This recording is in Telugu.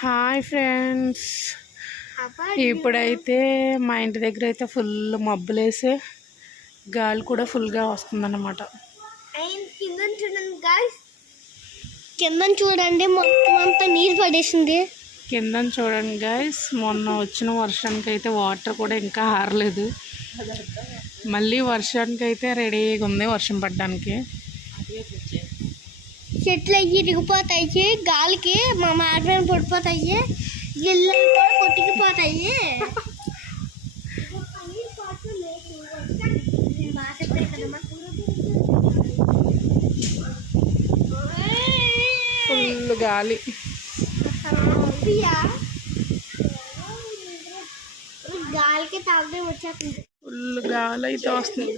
హాయ్ ఫ్రెండ్స్, ఇప్పుడైతే మా ఇంటి దగ్గర అయితే ఫుల్ మబ్బులేసే గాలి కూడా ఫుల్గా వస్తుందన్నమాట. కింద చూడండి, మొత్తం అంతా నీరు పడేసింది. కింద చూడండి గైస్, మొన్న వచ్చిన వర్షానికి అయితే వాటర్ కూడా ఇంకా ఆరలేదు. మళ్ళీ వర్షానికి అయితే రెడీగా ఉంది వర్షం పడడానికి. చెట్లు అయ్యి ఇరిగిపోతాయి, గాలికి మా మాటలు పడిపోతాయి, ఇల్లు కూడా కొట్టుకుపోతాయి. ఫుల్ గాలి, గాలికి తాగడం వచ్చేస్తుంది. ఫుల్ గాలి అయితే వస్తుంది.